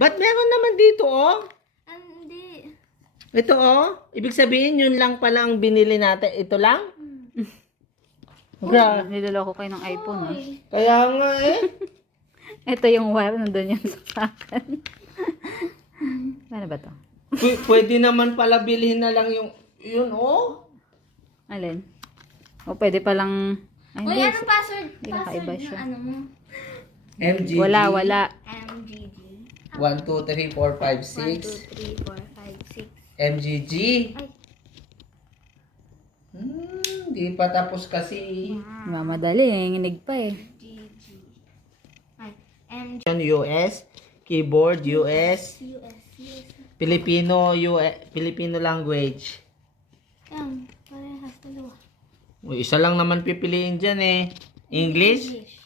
Ba't meron naman dito, oh? Hindi. Ito, oh. Ibig sabihin, yun lang pala ang binili natin. Ito lang? Gra. Niloloko kayo ng iPhone, ah. Kaya nga, eh. Ito yung wire, nandun yan sa akin. Ano ba to? Pwede naman pala bilhin na lang yung, yun, oh. Alin? O pwede palang... Ay, Uy, hindi. anong password? Hindi Password nakaiba ng siya. ano mo? MGG. Wala. MGG. 1, 2, 3, 4, 5, 6. 1, 2, 3, 4, 5, 6. MGG. Ay. Di pa tapos kasi. Mamadali, nginig pa eh. MGG. Ay, MG. US, keyboard, US, US. Filipino, Filipino language. Yan, parehas dalawa. Uy, isa lang naman pipiliin dyan eh. English? English.